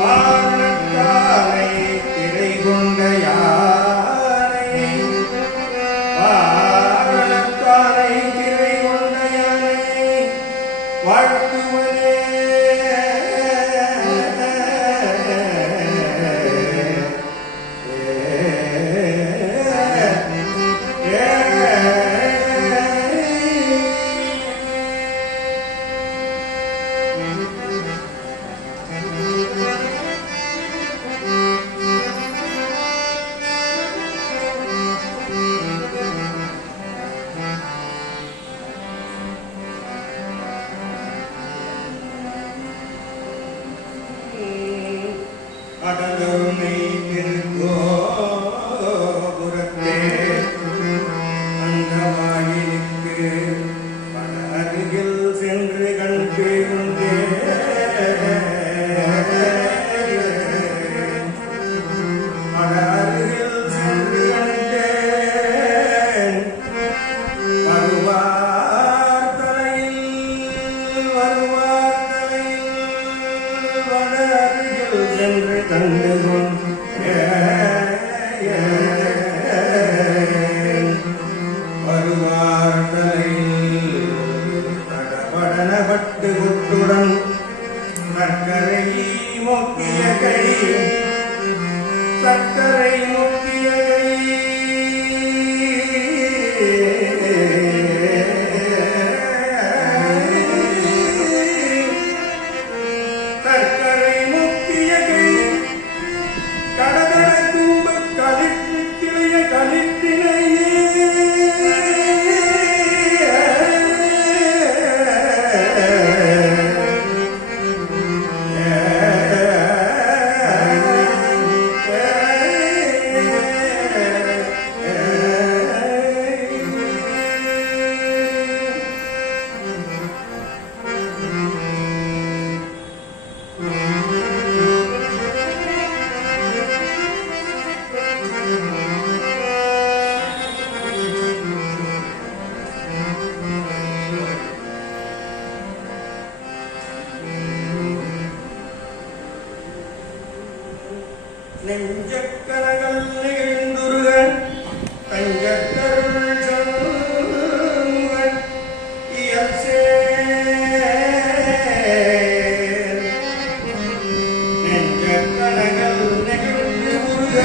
வாரணத்தானை திரை கொண்ட யானை வாரணத்தானை திரை கொண்ட யானை வாழ்த்துவனே கடலுமை திருக்கோபுரத்தே அந்த வாயிலுக்கு பல அருகில் சென்று கண்டிருந்தே பல அருகில் சென்று கண்டேன் வருவார் தலையில் வட அருகில் சென்று கண்டு வருவார் தலையில் தடபடனப்பட்டு குட்டுடன் சர்க்கரை மொக்கிய கை சர்க்கரை மொக்கிய சர்க்கரை முக்கிய கை கடதட தும்ப கலிட்டு கிளைய கலிட்டினையே நெஞ்சக்கரகள் நிகழ்ந்துருக தஞ்சக்கருள் சொல்லுங்கள் இயல் சேர் நெஞ்சக்கரகள் நிகழ்ந்து உருக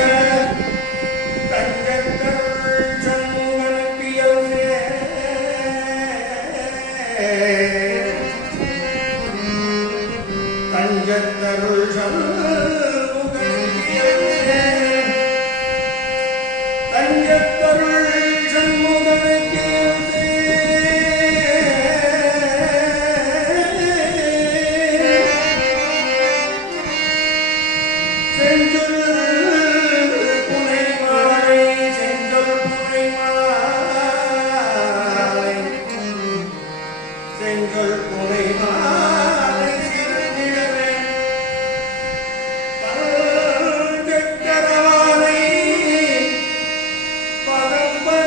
தஞ்சக்கருள் சொல்லுங்கள் இயல் சேர் தஞ்சக்கருள் சொல்லுங்கள் தஞ்சத்தருள் சண்முகனுக்கு செஞ்சொல் புனைமாலை செஞ்சொல் புனைமாலை செஞ்சொல் புனைமாலை சிறந்திடவே பரஞ்சக்கரவானை பரம்பரை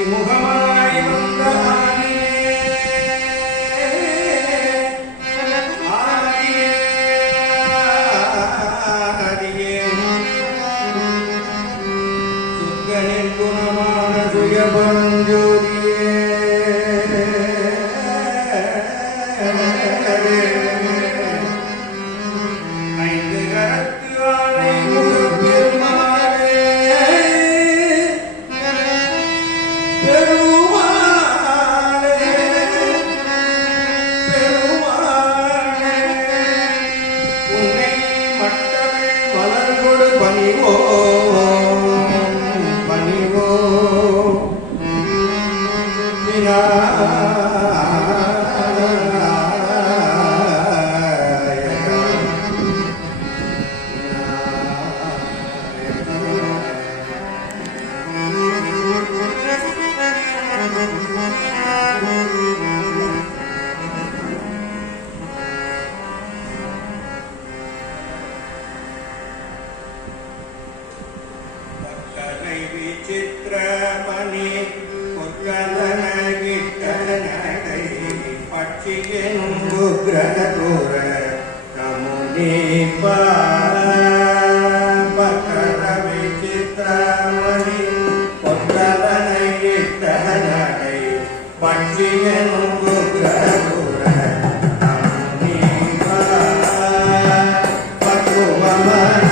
ஆதிமுகமாய் வந்த ஆதியே சுத்தனின் குணமான சுயபரஞ்சோதியே ஐந்து கரத்து ஆணை முகப்பெருமாளே பெருமாளே பெருமாளே உன்னை மட்டமே மலர்கொடு பணிவோ பணிவோ விசித்திரமணி பொற்கலன கிட்டனடை பட்சியெனும் உக்ரதூர நமுனிப்ப பக்கர விசித்திரமணி பொற்கலன கிட்டனடை பட்சியெனும் உக்ரதூர நமுனிப்ப பக்குவமன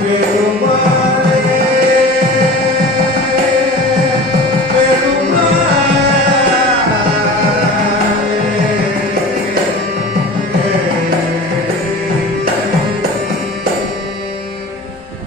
Perumal